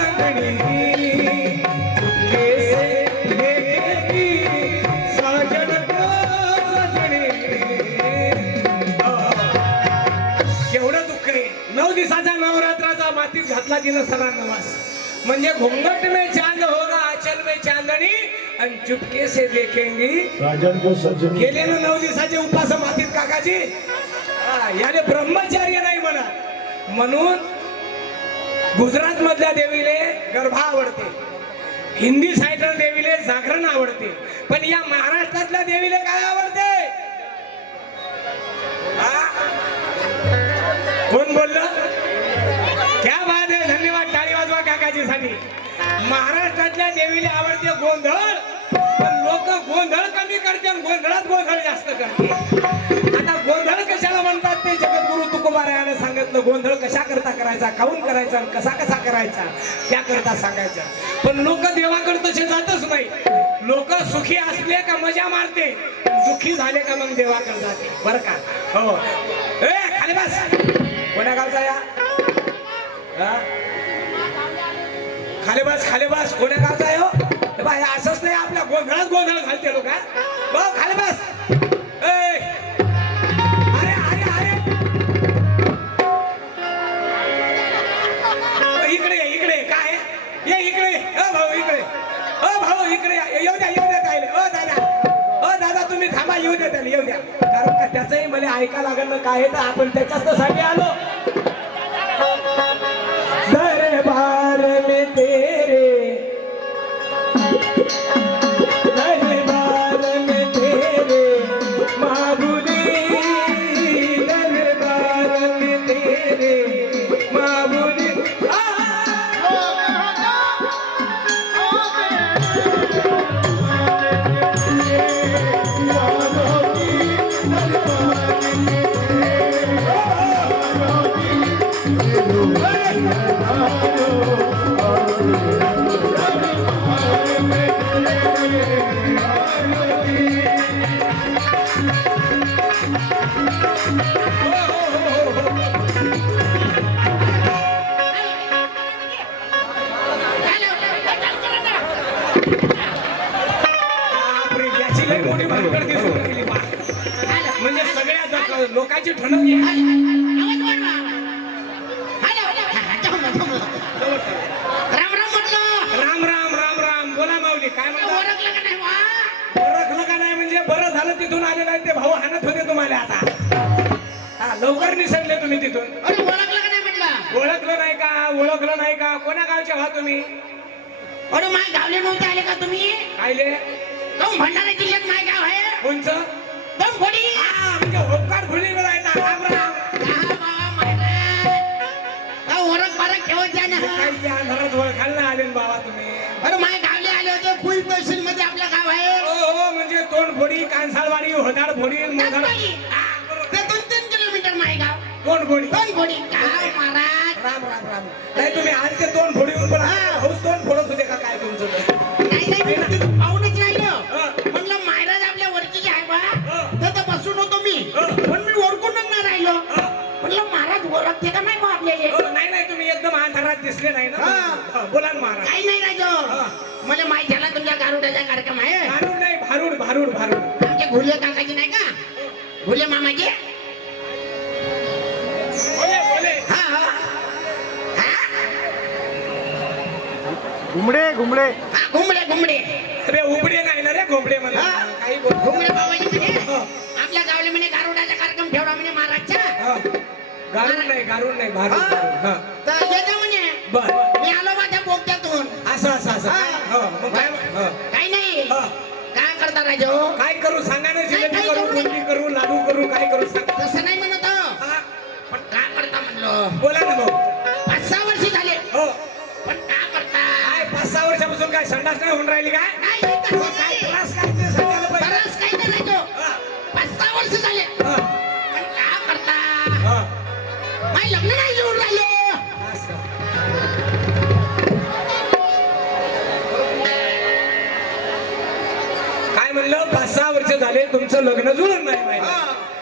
चांदनी कैसे देखेगी साजन को सजनी. केवढं दुःख आहे. 9 दिवसाचा नवरात्राचा मातीत घातला तिनं सरा नवास. म्हणजे घुंघट में चांद होगा आंचल में चांदनी आणि चुपके से देखेंगी साजन को सजनी. गेले ना 9 दिवसाचे उपास मातीत काकाजी. याने ब्रह्मचार्य नाही म्हणा. म्हणून गुजरात मधल्या देवीले गरबा आवडते, हिंदी सायडर देवीले जागरण आवडते, पण या महाराष्ट्रातल्या देवीले काय आवडते? कोण बोललं? क्या बात आहे. धन्यवाद. टाळी वाजवा काकाजीसाठी. महाराष्ट्रातल्या देवीला आवडते गोंधळ, पण लोक गोंधळ कमी करते आणि गोंधळात गोंधळ जास्त करते. आता गोंधळ कशाला म्हणतात ते जगद्गुरु तुकोबारायाने सांगितलं. गोंधळ कशा करता करायचा, काऊन करायचा आणि कसा कसा करायचा त्याकरता सांगायचं. पण लोक देवाकडे तसे जातच नाही. लोक सुखी असले का मजा मारते, दुःखी झाले का मग देवाकडे जाते. बरं का? हो. ए खाली बस. कोण्या गावचा या? खाली बस, खाली बस. कोण्या गावचा आहे हो? बाय असंच नाही. आपल्या गोंधळात गोंधळ घालते लोक. खाली बस. ए अरे अरे अरे इकडे इकडे काय ये इकडे. भाऊ इकडे. भाऊ इकडे येऊ द्या, येऊ द्या ताईले. दादा, दादा तुम्ही थांबा, येऊ द्या त्याला, येऊ द्या. कारण का त्याचंही मला ऐका लागलं ना काय आहे. तर आपण त्याच्याच साठी आलो. दरबार में तेरे दरबार में तेरे माबुली, दरबार में तेरे माबुली. म्हणजे सगळ्या लोकांची ठणक. राम राम म्हटलं. राम राम राम राम. बोला माऊली. काय म्हणता? ओळखलं का नाही वा? ओळखलं का नाही म्हणजे बरं झालं तिथून आले नाही. ते भाऊ हाणत होते तुम्हाला. आता लवकर निसरले तुम्ही तिथून. अरे ओळखलं का नाही म्हटलं? ओळखलं नाही का? ओळखलं नाही का? कोण्या गावचे व्हा तुम्ही? अरे माय गावले नव्हते आले का तुम्ही? कायले? भंडारा जिल्ह्यात माय गाव आहे. कोणचं? दमखोडी. म्हणजे होपकार फुलीवर आहे ना. राम राम. ओळख पारख ठेवत जा ना. काय त्या अंधारात ओळखायला आले ना बाबा तुम्ही? अरे माय गावले आले होते. कुई तहसील मध्ये आपलं गाव आहे. हो म्हणजे तोंडफोडी, कांसाळवाडी, होदाडफोडी, दमखोडी. ते 2-3 किलोमीटर माय गाव. तोंडफोडी. दमखोडी. गाव महाराज. राम राम राम. नाही तुम्ही आज ते तोंडफोडीहून पण हौस तोंड फोडत होते का काय तुमचं? नाही नाही पाहूनच राहिलो. म्हणलं महाराज आपल्या वरची आहे बा. तर बसून होतो मी, पण मी ओळखूनच नाही राहिलो. म्हणलं महाराज ओळखते का नाही बा आपल्याला? नाही नाही तुम्ही एकदम अंधारात दिसले नाही ना. बोला ना महाराज. काही नाही राहिलो. मला माहिती झाला तुमच्या गारुड्याचा कार्यक्रम आहे. भारूड नाही, भारूड भारूड भारूड. आमच्या घुले काकाची नाही का? घुले मामाची. बोले बोले. हा हा घुमडे घुमडे. हा घुमडे घुमडे. अरे उबडे नाही ना रे, घोबडे मला. काही बोल. घुमडे बाबाजी म्हणे आपल्या गावले म्हणे गारुड्याचा कार्यक्रम ठेवला म्हणे महाराजचा. गारुड नाही, गारुड नाही, भारूड भारूड. तर येते म्हणे. बर. मी आलो माझ्या बोगद्यातून. असं असं असं. मग काय? काही नाही. काय करता राजो? काय करू सांगा ना. जिलेबी काय करू, करू? बुंदी करू, लाडू करू, काय करू सांगा. तसं नाही म्हणत हो. पण काय करता म्हणलं? बोला ना भाऊ. 5-6 वर्ष झाले. हो. पण काय करता? काय 5-6 वर्षापासून काय संडास नाही होऊन राहिली काय? नाही तसं काय नाही. त्रास काय ते सांगायला पाहिजे. बरंच काही नाही राजो. 5-6 वर्ष झाले. पण काय करता? माझं लग्न नाही जुळून राहिलं. काय म्हणलं? 5-6 वर्ष झाले तुमचं लग्न जुळत नाही माहिती.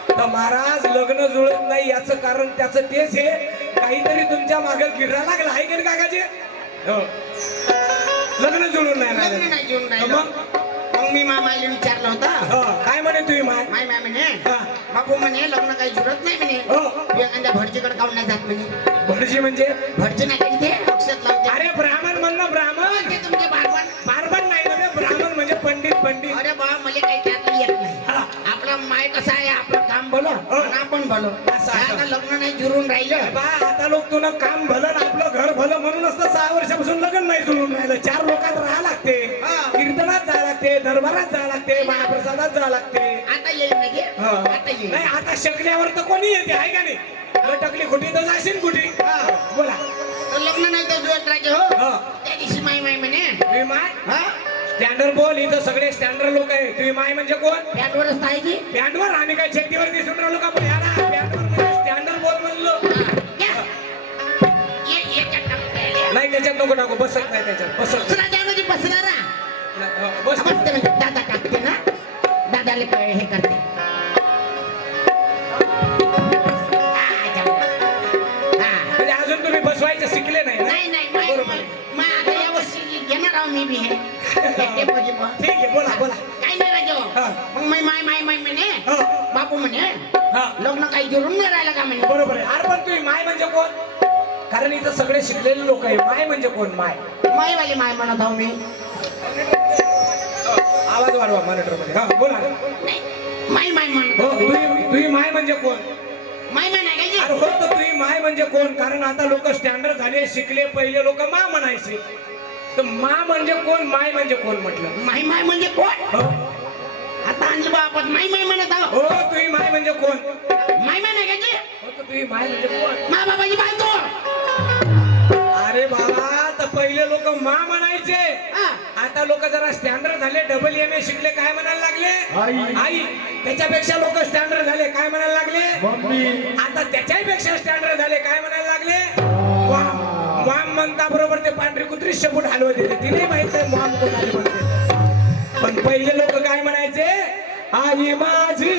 तर महाराज लग्न जुळत नाही याचं कारण त्याचं तेच आहे, काहीतरी तुमच्या मागे गिरा लागला आहे की काकाजी. हो. लग्न जुळून नाही लग्न राहिलं. नाही जेवून राहिलं मग मग मी मामाला विचारलं होतं हो, काय म्हणे तुम्ही माय माय माय म्हणे हा. बाबू म्हणे लग्न काही जुळत नाही म्हणे हो. तू एखाद्या भटजीकडे काऊन नाही जात म्हणे भटजी म्हणजे भटजी नाही का इथे अक्षत लावते अरे ब्राह्मण म्हणणं ब्राह्मण ते तुमचे बारबन बारबन नाही म्हणजे ब्राह्मण म्हणजे पंडित पंडित अरे बा मला काही त्यातलं येत नाही हा. आपला माय कसा आहे आपलं काम भलं आणि आपण भलं असं. आता लग्न नाही जुळून राहिलं बा आता लोक तुला काम भलं आणि आपलं घर भलं म्हणून असतं 6 वर्षापासून लग्न नाही जुळून राहिलं. 4 लोकात राहा लागते, हा. कीर्तनात जावं लागते, दरबारात जावं लागते, महाप्रसादात जावं लागते. आता येईल म्हणजे हा. आता येईल नाही आता शकल्यावर तर कोणी येते आहे का नाही. लटकली कुठे तर जाशील कुठे. बोला तर लग्न नाही तर जुळत राहते हो हा. त्या दिवशी माय माय म्हणे तुम्ही माय हा स्टँडर्ड बोल. इथं सगळे स्टँडर्ड लोक आहे. तुम्ही माय म्हणजे कोण? पॅटवरच पाहिजे पॅन्टवर आम्ही काय शेतीवर दिसून राहिलो का? याला पॅन्टवर म्हणजे स्टँडर्ड बोल म्हणलो. नाही त्याच्यात नको टाकू. बसत नाही त्याच्यात. बसत बसणारा बस. बसते म्हणजे दादा टाकते ना दादाला हे करते म्हणजे अजून तुम्ही बसवायचं शिकले नाही ना? नाही नाही बरोबर आहे. मग आता या वर्षी घेणार आहो मी बी हे डेपोजी मग. ठीक आहे बोला बोला. काही नाही राजो हा. मग माय माय माय माय म्हणे हा. बापू म्हणे हा. लग्न काही जुळून नाही राहिलं का म्हणे बरोबर आहे. अरे पण तुम्ही माय म्हणजे कोण? कारण इथं सगळे शिकलेले लोक आहे. माय म्हणजे कोण? माय मायवाली माय म्हणत आहो मी आवाज वाढवा मॉनिटर मध्ये. हा बोला. नाही माय माय म्हणत हो आहो मी. तुम्ही माय म्हणजे कोण? माय माय नाही अरे हो तर तुम्ही माय म्हणजे कोण? कारण आता लोक स्टँडर्ड झाले, शिकले. पहिले लोक मा म्हणायचे. तर मा म्हणजे कोण? माय म्हणजे कोण म्हटलं? माय माय म्हणजे कोण हो आता आणली बा आपण माय माय म्हणत आहो हो तुम्ही माय म्हणजे कोण? माय माय नाही का जी हो तर तुम्ही माय म्हणजे कोण? मा बाबाजी बायको अरे बाबा तर पहिले लोक मा म्हणायचे. हा. आता लोक जरा स्टँडर्ड झाले, डबल MA शिकले, काय म्हणायला लागले? आई. त्याच्यापेक्षा लोक स्टँडर्ड झाले, काय म्हणायला लागले? आता त्याच्यापेक्षा स्टँडर्ड झाले, काय म्हणायला लागले? वाम. वाम म्हणता बरोबर ते पांढरी कुत्री शेपूट हलवत येते. तिने माहित आहे वाम कोणाला म्हणते. पण पहिले लोक काय म्हणायचे? आई माझी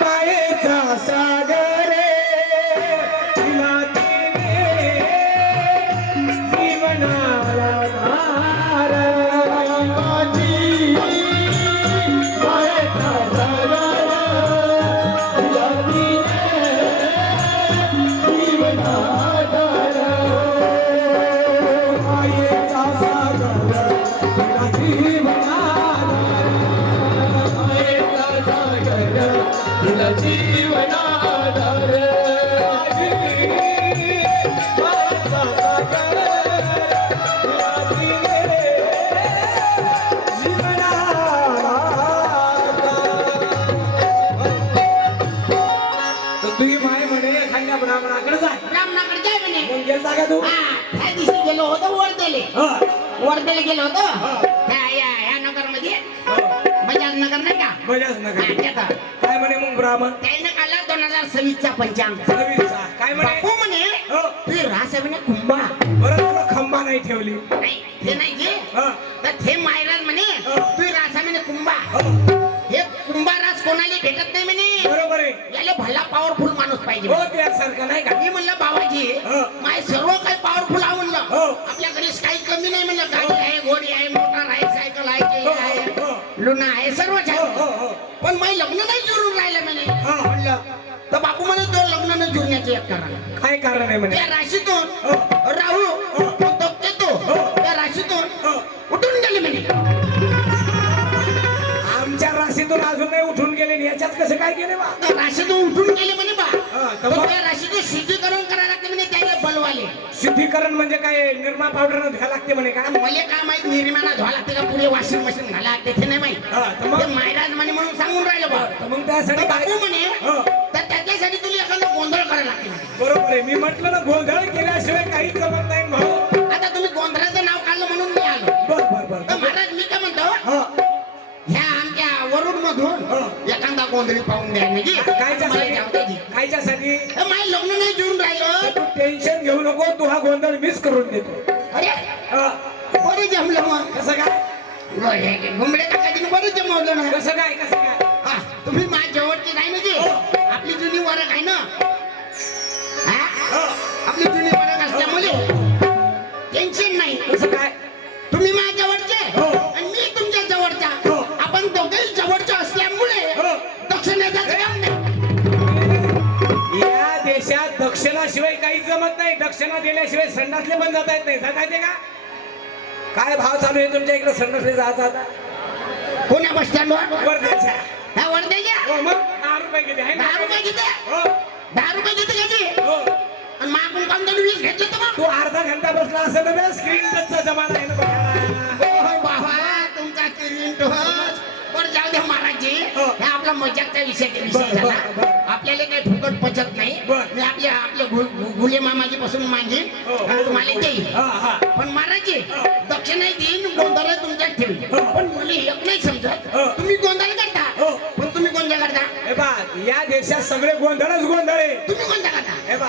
मायेचा सागर तिला तिने जीवनाला धार. माझी मायेचा सागर तिला तिने जीवनाला धार. मायेचा सागर तिला जीवनाला मायेचा सागर तिला जीवनाधार. माझी मायेचा सागर तिला तिने जीवनाधार. तर तुम्ही माय म्हणे एखाद्या ब्राह्मणाकडे जा. ब्राह्मणाकडे जाय म्हणे मग गेलता का तू? हा त्या दिवशी गेलो होतो वर्धेले हा. वर्धेला गेलो होतो हा. या नगर मध्ये हा. बजाज नगर नाही का बजाज नगर. हा, तिथं. काय म्हणे मग ब्राह्मण? त्याने काढला 2026 चा पंचांग सव्वीसचा. काय म्हणे? बापू म्हणे हो. तू रास म्हणे कुंभा बरं तुला खंबा नाही ठेवली. नाही ते नाही जे हा. तर ते मायराज म्हणे हो. तू रासा म्हणे कुंभा हो. हे कुंभा रास कोणाला भेटत नाही म्हणे बरोबर आहे. याला भला पॉवरफुल माणूस पाहिजे हो त्यासारखं नाही का? मी म्हणलं बाबाजी हो. माय सर्व काही पॉवरफुल आहे म्हणलं हो. आपल्या घरी काही कमी नाही म्हणलं गाडी आहे घोडी आहे मोटार आहे सायकल आहे हो, केळी आहे हो, हो. लुना आहे सर्वच हो, हो, आहे हो. पण माय लग्न नाही जुळून राहिलं म्हणे हा. म्हणलं तर बापू म्हणे तो लग्न न जुळण्याचे एक कारण काय कारण आहे म्हणे? त्या राशीतून हो. राहू हो. तो येतो हो. त्या राशीतून हो. उठून गेले म्हणे आमच्या राशीतून अजून नाही उठून गेले. याच्यात कसं काय गेले बा? त्या राशीतून उठून गेले म्हणे बा हा, तर तर मग? त्या राशीचं शुद्धीकरण करायला लागते म्हणे त्याला बलवाले शुद्धीकरण म्हणजे काय? निरमा पावडर घ्यायला लागते म्हणे का? मला काय माहित निर्माणा धुवा लागते का पुरे वॉशिंग मशीन घाला ते नाही माहित हा, तर मग? ते मायराज म्हणे म्हणून सांगून राहिलं बा तर मग त्यासाठी तर काय? बापू म्हणे हो. तर त्याच्यासाठी तुला एखादा गोंधळ करायला लागते म्हणे. बरोबर आहे. मी म्हटलं ना गोंधळ केल्याशिवाय काहीच जमत नाही भाऊ. आता तुम्ही गोंधळाचं नाव काढलं म्हणून मी आलो बर बर बर. तर महाराज मी काय म्हणतो हा. ह्या आमच्या वरुड मधून हो. एखादा गोंधळी पाहून द्या म्हणजे कायच्यासाठी? कायच्यासाठी? माय लग्न नाही जुळून राहिलं तू टेन्शन घेऊ नको. तू हा गोंधळ मिस करून देतो. अरे हा. बरं जमलं मग कसं काय? घुमडे काकाजीने बरं जमवलं ना कसं काय? कसं काय? हा, तुम्ही माझ्या जवळची नाही ना जी हो. आपली जुनी वरख आहे ना हा? हो. आपली जुनी वरख असल्यामुळे संडासले पण जाता येत नाही, जाता येते का? काय भाव चालू आहे तुमच्या इकडे संडासले जाता आता? कोण्या बस स्टँडवर वर्ध्याच्या. हा वर्ध्याच्या हो मग 10 रुपये किती आहे ना? 10 रुपये किती हो 10 रुपये किती घ्यायची हो. आणि मागून काउंटर 20 घेतले तर मग तू अर्धा घंटा बसला असेल ना, स्क्रीन टचचा जमाना आहे ना बघा. होय बाबा तुमचा किरीट टच बरं जाऊ द्या महाराजजी हो. हे आपला मजाकचा विषय बरं, झाला बरं. आपल्याला काही फुकट पचत नाही बरं. मी आपले गुले मामाजी पासून मागे हो. तुम्हाला देईल हा हा पण महाराजजी हो. दक्षिणा देईन गोंधळ तुमच्यात ठेवी हो. पण मला एक नाही समजत हो. तुम्ही गोंधळ करता हो. पण तुम्ही गोंधळ करता हे बा या देशात सगळे गोंधळच गोंधळ आहे. तुम्ही गोंधळ करता हे बा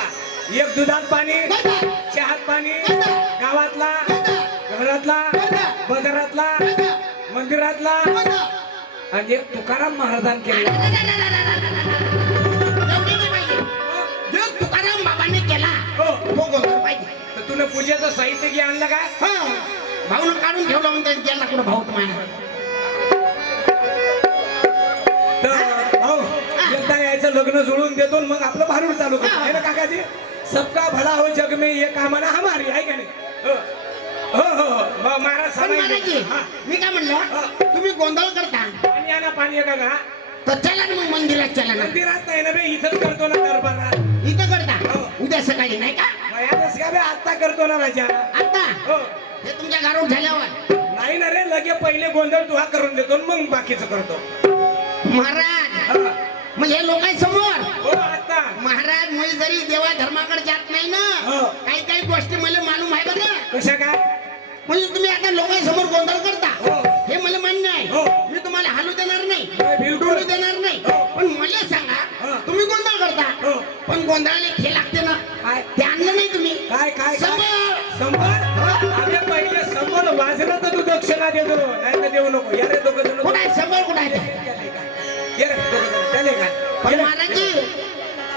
एक दुधात पाणी, गोंधळ, चहात पाणी, गोंधळ, गावातला, गोंधळ, घरातला, गोंधळ, बाजारातला, गोंधळ, मंदिरातला गोंधळ. आणि एक तुकाराम महाराजां केला. एवढी नाही पाहिजे. जो तुकाराम बाबांनी केला हो. तो गोंधळ पाहिजे तर तुला पूजेचं साहित्य घे आणलं का? हा भाऊन काढून ठेवलं म्हणते त्याला कुठं भाऊ तुम्हाला तर भाऊ एकदा यायचं लग्न जुळून देतो आणि मग आपलं भारूड चालू करतो आहे ना काकाजी. सबका भला हो जग में ये कामना हमारी आहे का नाही? हो हो हो हो. महाराज पण महाराजजी सांगायचे. हा. मी काय म्हणलं तुम्ही गोंधळ करता पाणी आणा पाणी आहे का? तर चला ना मग मंदिरात चला ना मंदिरात नाही ना बे, इथंच करतो ना दरबारात. इथं करता हो. उद्या सकाळी नाही का वयातच का बे, आता करतो ना राजा. आता हो हे तुमच्या घरावर झाल्यावर नाही ना रे, लगे पहिले गोंधळ तुहा करून देतो आणि मग बाकीचं करतो. महाराज हा. मग हे लोकांसमोर हो आता महाराज मी जरी देवा धर्माकडे जात नाही ना हो. काही काही गोष्टी मला मालूम आहे बघा कशा काय? म्हणजे तुम्ही आता लोकांसमोर गोंधळ करता हो. हे मला मान्य आहे हो. मी तुम्हाला हालू देणार नाही बिलकुल. डोलू देणार नाही हो. पण मला सांगा हो. तुम्ही गोंधळ करता हो. पण गोंधळाला हे लागते ना काय ते आणलं नाही तुम्ही काय काय काय? समोर. समोर आम्ही पहिले समोर वाजलं तर तू दक्षिणा देतो, नाही तर देऊ नको. या रे दोघं जण. कुठं आहे समोर कुठं आहे ते? ये रे दोघं जण. त्याले काय? पण महाराजजी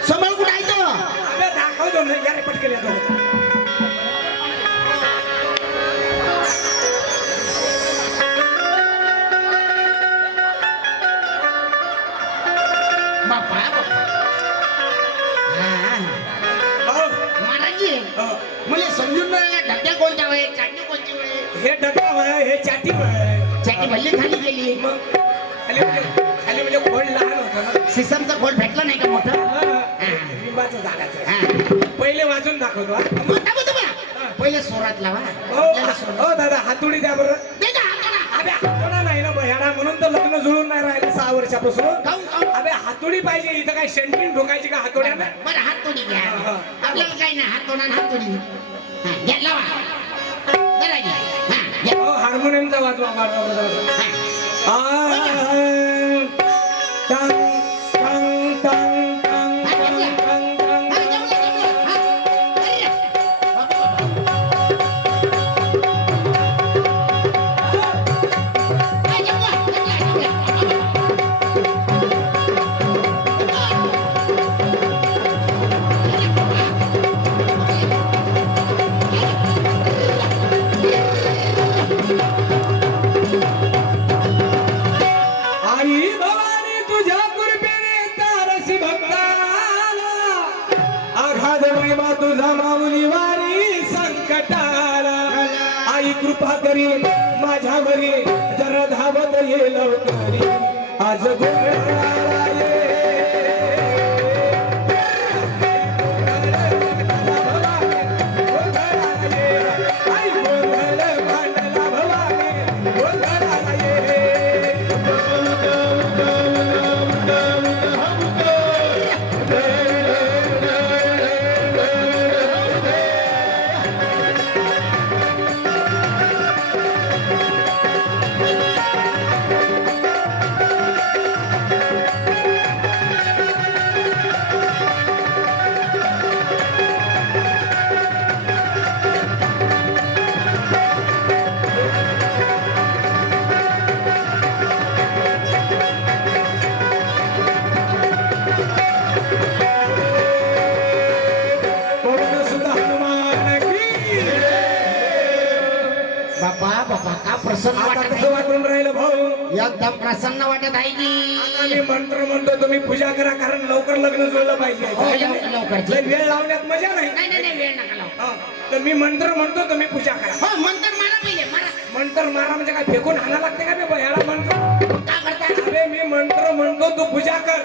समोर कुठं आहे तो आम्ही दाखवतो ना. या रे पटकन या दोघं जण. बापा हा. हो. महाराजजी हो. मला समजून नाही ढक्या कोणत्या वेळे चाटणी कोणती वेळे हे डबा वय, हे चाटी वय. चाटी भल्ली खाली गेली मग खाली म्हणजे खोड लहान होतं ना. सिसमचं खोल भेटलं नाही का मोठं हा. लिंबाचं झाडाचं. हा. पहिले वाजून दाखवतो हा. मग दाबा तुम्हा. पहिले सोरात लावा हो आपल्याला सोरात. हो दादा हातोडी द्या बरं. दे ना, हाताला. अबे हातोडा नाही ना भयाडा, म्हणून तर लग्न जुळून नाही राहिलं 6 वर्षापासून. खाऊन खाऊन. अबे हातोडी पाहिजे. इथं काय शेंटीन ठोकायची का हातोड्यानं? बरं हात तोडी घ्या हा. आपल्याला काही नाही हात तोडा आणि हात तोडी हा, घ्या लावा जरा घ्या हा, घ्या. हो हार्मोनियमचा वाजवा वाजवा. हा. टंग टंग टंग टंग हा, जमलं. टंग टंग. हा, जमलं, जमलं. हा. अरे. बाबा, बाबा. हा, जमलं, जमलं, जमलं. आई भवानी तुझ्या कृपेने तारसी भक्ताला, आघात महिमा तुझा माऊली वारी संकटाला. आई कृपा करी माझ्यावरी, जरा धावत ये लवकरी, आज गोंधळाला ये. गोंधळाला ये. आई गोंधळ भांडला भवानी, गोंधळाला ये. बापा बापा का प्रसन्न आता वाटत कसं वाटून राहिलं भाऊ आहे एकदम प्रसन्न वाटत आहे आता की मी मंत्र म्हणतो तुम्ही पूजा करा कारण लवकर लग्न जुळलं पाहिजे हो, लवकर. लय वेळ लावण्यात मजा नाही नाही नाही नाही, वेळ नका लावू. हा, तर मी मंत्र म्हणतो तुम्ही पूजा करा हो मंतर मारा पहिले मारा मंत्र मारा म्हणजे काय फेकून हाणा लागते का बे ह्याला मंत्र का करता अरे मी मंत्र म्हणतो तू पूजा कर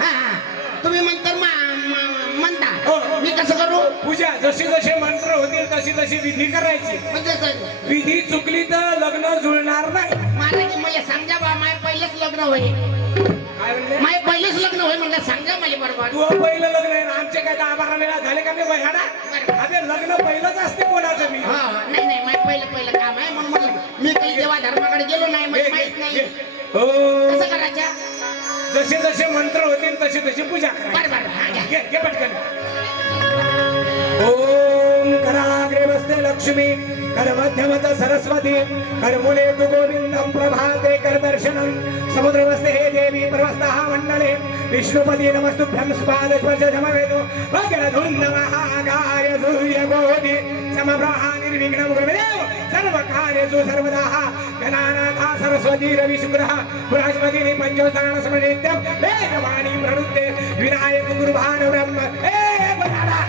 हा हा तुम्ही मंतर हो, म्हणता हो. मी कसं करू पूजा जशी जसे मंत्र होतील तशी तशी विधी करायची म्हणजे असं, विधी चुकली तर लग्न जुळणार नाही महाराज मला सांगा बा माय पहिलेच लग्न होय काय म्हणले माय पहिलेच लग्न होय म्हणलं सांगा मला बरोबर तू पहिलं लग्न आहे ना आमचे काय 10-12 वेळा झाले का बे भयाडा अरे लग्न पहिलंच असते कोणाचं मी हा नाही नाही माय पहिलं काम आहे म्हणून म्हणलं मी काही देवा धर्माकडे गेलो नाही मला माहित नाही हो कसं करायचं जसे जसे मंत्र होतील तशी तशी पूजा करायची बरं हा घ्या घे घे पटकन ओम कराग्रे वस्ते लक्ष्मी कर मध्यमत सरस्वती कर मुले तु गोविंदम प्रभाते कर दर्शनम समुद्र वस्ते हे देवी प्रवस्था मंडले विष्णुपदी नमस्तुभ्यं स्पादस्पर्श धमवेदो भगरधुंद महागाय सूर्य गोदी समब्रहा निर्विघ्नं गुरुदेव सर्व कार्येषु सर्वदा गणानाथा सरस्वती रवि शुक्रः बृहस्पति पंचोस्तान समनित्यं वेदवाणी प्रवृत्ते विनायक गुरुभान ब्रह्म ए बराडा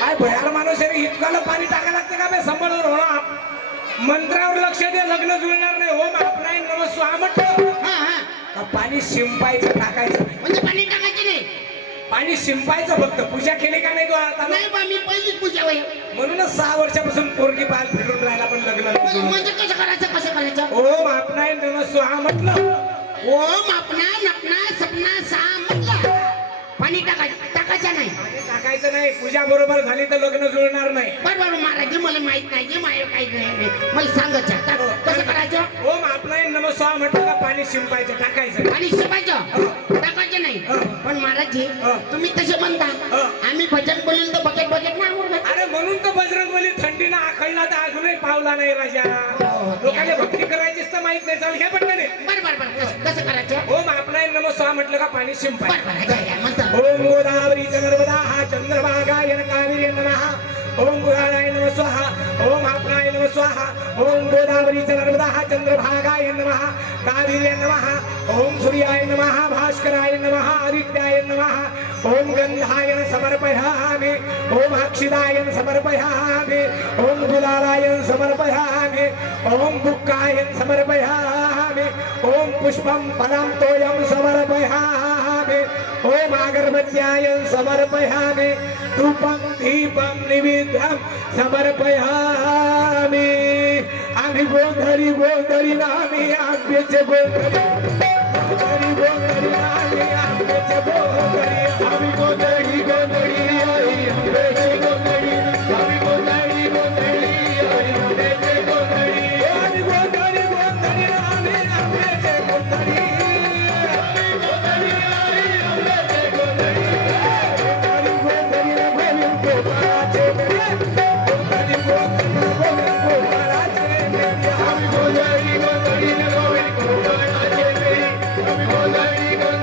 काय भयार माणूस आहे इतकाला पाणी टाकायला लागते का बे सांभाळून होणार मंत्रावर लक्ष दे लग्न जुळणार नाही ओम आपणाय नमः स्वाहा म्हटलं हा हा का पाणी शिंपायचं टाकायचं नाही. म्हणजे पाणी टाकायची नाही पाणी शिंपायचं फक्त पूजा केली का नाही तू आता नाही बा मी पहिलीच पूजा होय म्हणूनच 6 वर्षापासून पोरगी पाल फिरून राहिला पण लग्न नाही जुळलं. म्हणजे कसं करायचं ओम आपणाय नमः स्वाहा म्हटलं ओम आपणा नपना सपना सा म्हटलं पाणी टाकायचं नाही पाणी टाकायचं नाही पूजा बरोबर झाली तर लग्न जुळणार नाही बरोबर महाराज मला माहित नाही जे माय काही नाही मला सांगायचं कसं करायचं ओम आपणाय नमः स्वाहा म्हटलं का पाणी शिंपायचं टाकायचं पाणी शिपायचं टाकायचं नाही पण महाराज तुम्ही तसे म्हणता आम्ही भजन बोलेल तर बकेट बकेट नाही आवडत अरे म्हणून तर बजरंगबली थंडीनं आखळला तर अजूनही पावला नाही राजा लोकांना भक्ती करायचीच तर माहित नाही चाल घ्या पटकन बरं कसं करायचं ओम आपणाय नमः स्वाहा म्हटलं का पाणी शिंपाय बरं म्हणता ओम गोदावरी नर्मदा चंद्रभागाय कावेरी नमः ओम पुराणाय नमः स्वाहा ओम आपणाय नमः स्वाहा ओम गोदावरी नर्मदा चंद्रभागाय नमः कावेरी नमः ओम सूर्याय नमः भास्कराय नमः आदित्याय नमः ओम गंधाय समर्पयामि ओम अक्षिदाय समर्पयामि ओम गुलालाय समर्पयामि ओम बुक्काय समर्पयामि ओम पुष्पं फलं तोयं समर्पयामि ओम अगरबत्त्याय समर्पयामि धूपं दीपं निवेद्यं समर्पयामि आम्ही गोंधळी नामी आंब्याचे गोंधळी नामी आंब्याचे गोंधळी आम्ही